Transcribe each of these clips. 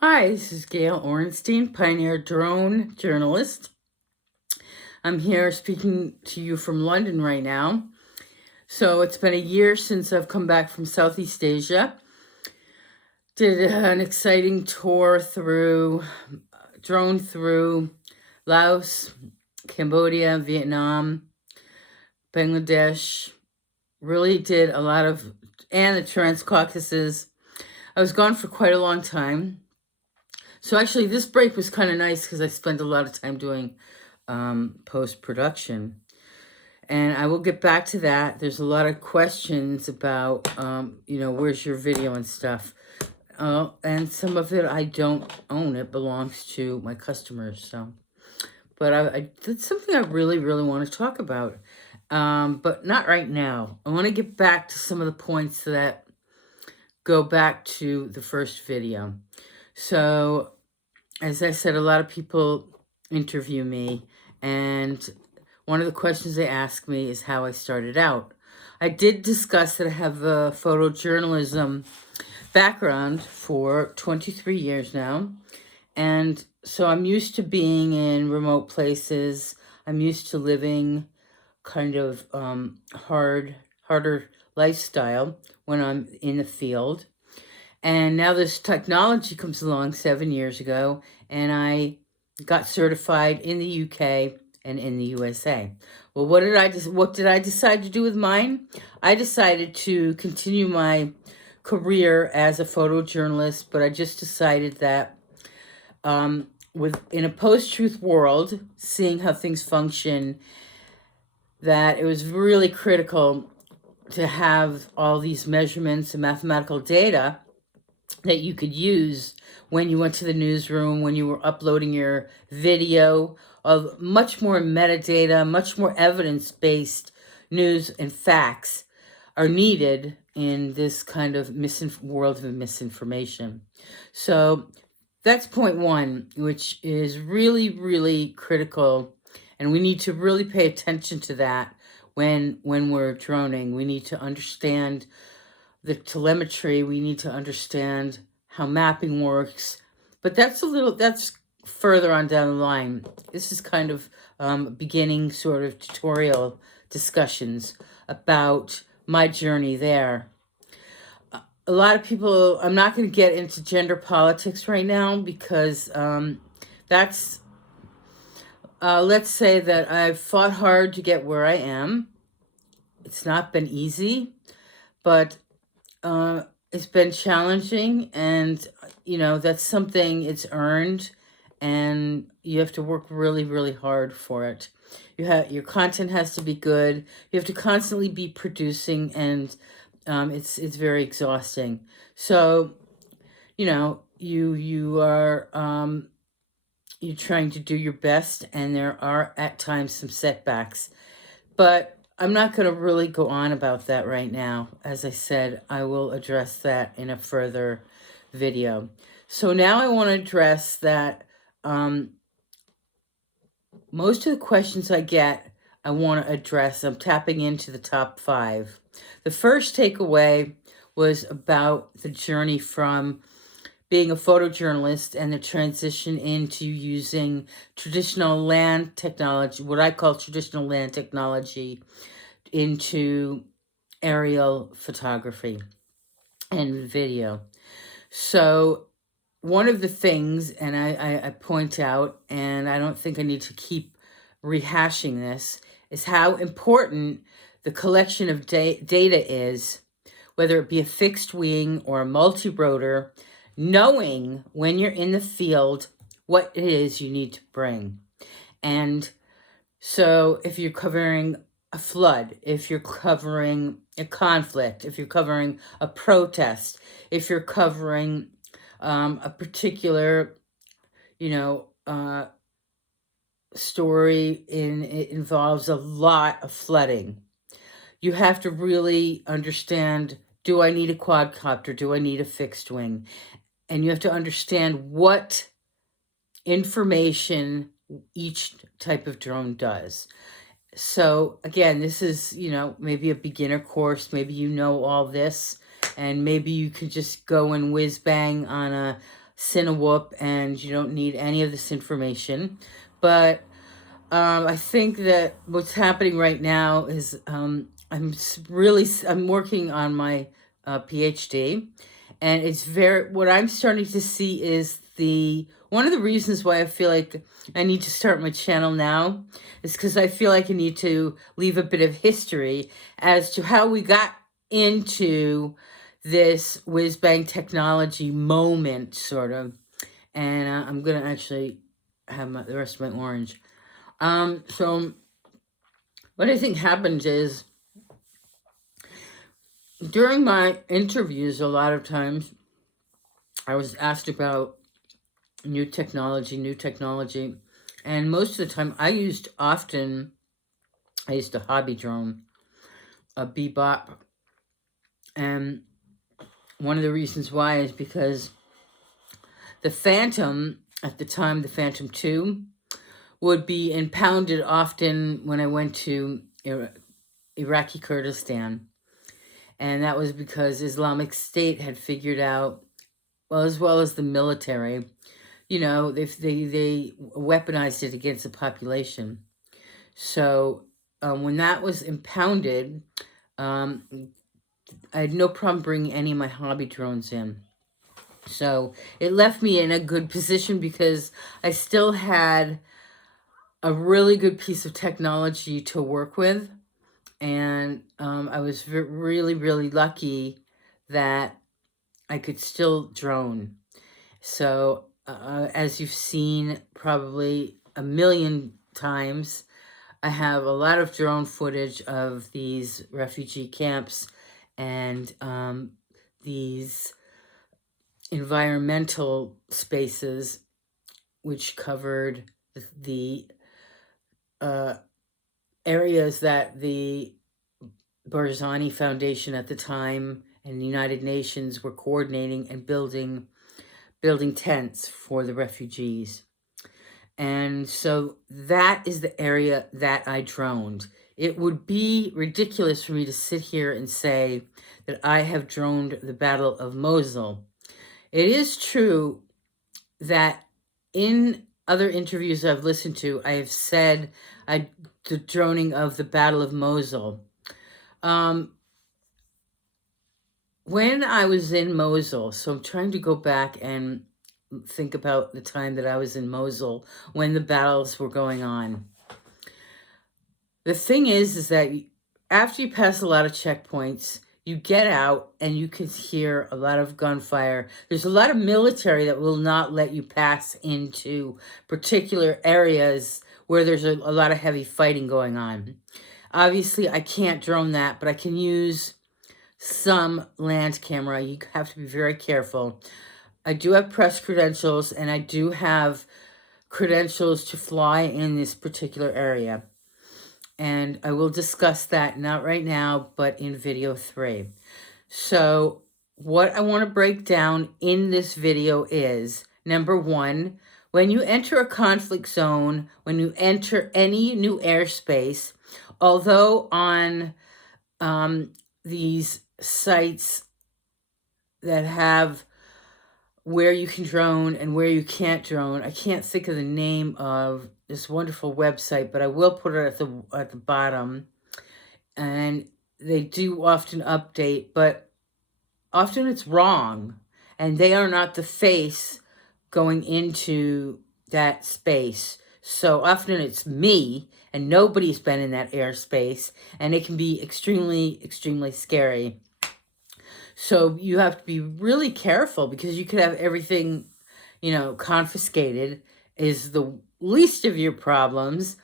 Hi, this is Gail Orenstein, pioneer drone journalist. I'm here speaking to you from London right now. So it's been a year since I've come back from Southeast Asia. Did an exciting tour drone through Laos, Cambodia, Vietnam, Bangladesh. Really did a lot of, and the Trans-Caucasus. I was gone for quite a long time. So actually this break was kind of nice because I spent a lot of time doing post-production. And I will get back to that. There's a lot of questions about, where's your video and stuff. And some of it I don't own. It belongs to my customers. So, but that's something I really, really want to talk about. But not right now. I want to get back to some of the points that go back to the first video. So, as I said, a lot of people interview me, and one of the questions they ask me is how I started out. I did discuss that I have a photojournalism background for 23 years now, and so I'm used to being in remote places. I'm used to living kind of harder lifestyle when I'm in the field. And now this technology comes along 7 years ago, and I got certified in the UK and in the USA. Well, what did I decide to do with mine? I decided to continue my career as a photojournalist, but I just decided that in a post-truth world, seeing how things function, that it was really critical to have all these measurements and mathematical data that you could use when you went to the newsroom, when you were uploading your video, of much more metadata, much more evidence-based news and facts are needed in this kind of world of misinformation. So that's point one, which is really, really critical. And we need to really pay attention to that when we're droning. We need to understand the telemetry. We need to understand how mapping works. But that's further on down the line. This is kind of beginning sort of tutorial discussions about my journey there. A lot of people, I'm not going to get into gender politics right now because that's, let's say that I've fought hard to get where I am. It's not been easy, but it's been challenging, and that's something it's earned, and you have to work really, really hard for it. Your content has to be good. You have to constantly be producing, and it's very exhausting. So you are you're trying to do your best, and there are at times some setbacks, but I'm not going to really go on about that right now. As I said, I will address that in a further video. So now I want to address that most of the questions I get, I want to address. I'm tapping into the top 5. The first takeaway was about the journey from being a photojournalist and the transition into using traditional land technology, what I call traditional land technology, into aerial photography and video. So one of the things, and I point out, and I don't think I need to keep rehashing this, is how important the collection of data is, whether it be a fixed wing or a multi-rotor, knowing when you're in the field what it is you need to bring. And so if you're covering a flood, if you're covering a conflict, if you're covering a protest, if you're covering a particular, story it involves a lot of flooding, you have to really understand, do I need a quadcopter? Do I need a fixed wing? And you have to understand what information each type of drone does. So again, this is, maybe a beginner course. Maybe all this, and maybe you could just go and whiz bang on a Cinewhoop, and you don't need any of this information. But I think that what's happening right now is I'm working on my PhD, and what I'm starting to see is one of the reasons why I feel like I need to start my channel now is because I feel like I need to leave a bit of history as to how we got into this whiz bang technology moment, sort of. And I'm gonna actually have the rest of my orange. So what I think happens is during my interviews, a lot of times I was asked about new technology, and most of the time I used a hobby drone, a Bebop, and one of the reasons why is because the Phantom, at the time, the Phantom 2, would be impounded often when I went to Iraqi Kurdistan. And that was because Islamic State had figured out, well, as well as the military, they weaponized it against the population. So when that was impounded, I had no problem bringing any of my hobby drones in. So it left me in a good position because I still had a really good piece of technology to work with. And I was really, really lucky that I could still drone. So as you've seen probably a million times, I have a lot of drone footage of these refugee camps and these environmental spaces, which covered the areas that the Barzani Foundation at the time and the United Nations were coordinating and building tents for the refugees. And so that is the area that I droned. It would be ridiculous for me to sit here and say that I have droned the Battle of Mosul. It is true that in other interviews I've listened to, I have said the droning of the Battle of Mosul. When I was in Mosul, so I'm trying to go back and think about the time that I was in Mosul when the battles were going on. The thing is that after you pass a lot of checkpoints, you get out and you can hear a lot of gunfire. There's a lot of military that will not let you pass into particular areas where there's a lot of heavy fighting going on. Obviously, I can't drone that, but I can use some land camera. You have to be very careful. I do have press credentials, and I do have credentials to fly in this particular area. And I will discuss that, not right now, but in video 3. So what I want to break down in this video is, number 1, when you enter a conflict zone, when you enter any new airspace, although on these sites that have where you can drone and where you can't drone, I can't think of the name of this wonderful website, but I will put it at the bottom. And they do often update, but often it's wrong, and they are not the face going into that space. So often it's me, and nobody's been in that airspace, and it can be extremely, extremely scary. So you have to be really careful because you could have everything, confiscated is the least of your problems.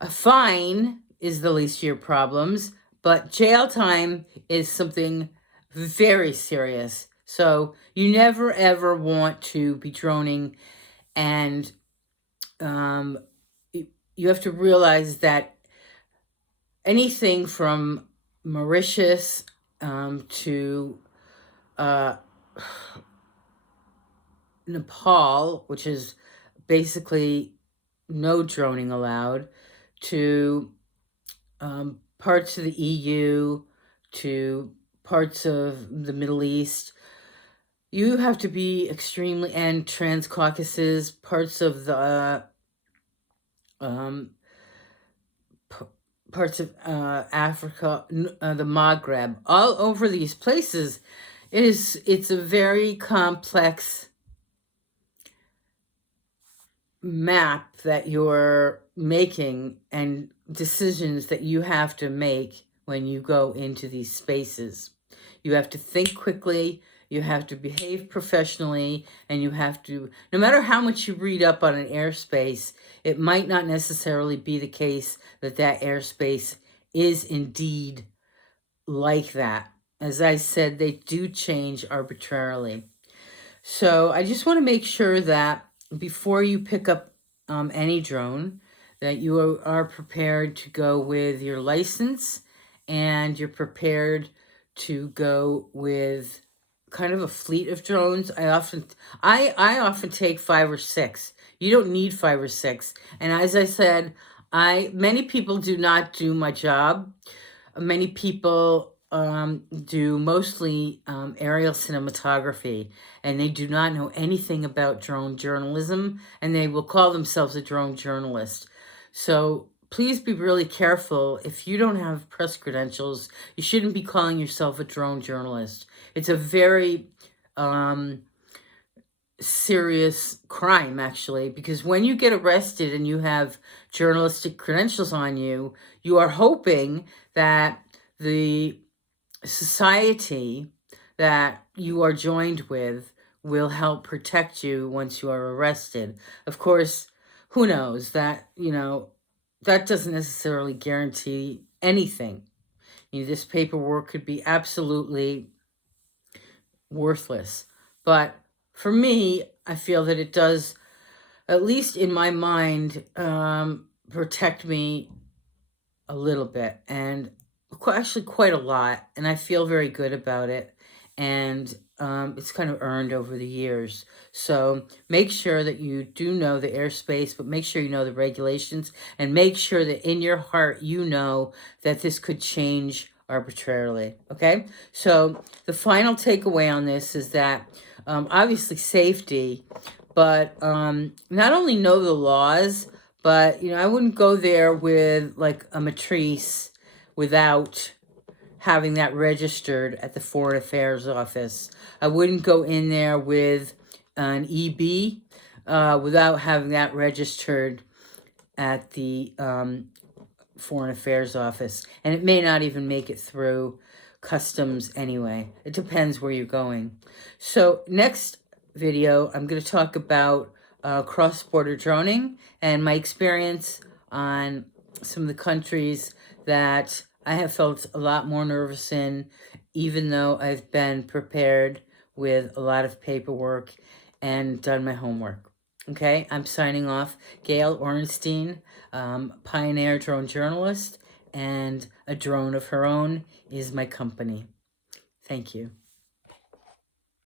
A fine is the least of your problems, but jail time is something very serious. So you never, ever want to be droning, and you have to realize that anything from Mauritius to Nepal, which is basically no droning allowed, to parts of the EU, to parts of the Middle East, you have to be extremely, and Transcaucasus, parts of the um, parts of Africa, the Maghreb, all over these places. It's a very complex map that you're making and decisions that you have to make when you go into these spaces. You have to think quickly, you have to behave professionally, and you have to, no matter how much you read up on an airspace, it might not necessarily be the case that that airspace is indeed like that. As I said, they do change arbitrarily. So I just want to make sure that before you pick up any drone, that you are prepared to go with your license, and you're prepared to go with kind of a fleet of drones. I often take 5 or 6. You don't need 5 or 6. And as I said, many people do not do my job. Many people do mostly aerial cinematography, and they do not know anything about drone journalism, and they will call themselves a drone journalist. So please be really careful. If you don't have press credentials, you shouldn't be calling yourself a drone journalist. It's a very serious crime, actually, because when you get arrested and you have journalistic credentials on you, you are hoping that the society that you are joined with will help protect you once you are arrested. Of course, who knows that, that doesn't necessarily guarantee anything. This paperwork could be absolutely worthless. But for me, I feel that it does, at least in my mind, protect me a little bit, and actually quite a lot. And I feel very good about it. And it's kind of earned over the years. So make sure that you do know the airspace, but make sure you know the regulations, and make sure that in your heart you know that this could change arbitrarily. Okay? So the final takeaway on this is that obviously safety, but not only know the laws, but I wouldn't go there with like a matrice without having that registered at the Foreign Affairs Office. I wouldn't go in there with an EB without having that registered at the Foreign Affairs Office. And it may not even make it through customs anyway. It depends where you're going. So next video, I'm going to talk about cross-border droning and my experience on some of the countries that I have felt a lot more nervous in, even though I've been prepared with a lot of paperwork and done my homework. Okay, I'm signing off. Gail Orenstein, pioneer drone journalist, and A Drone of Her Own is my company. Thank you.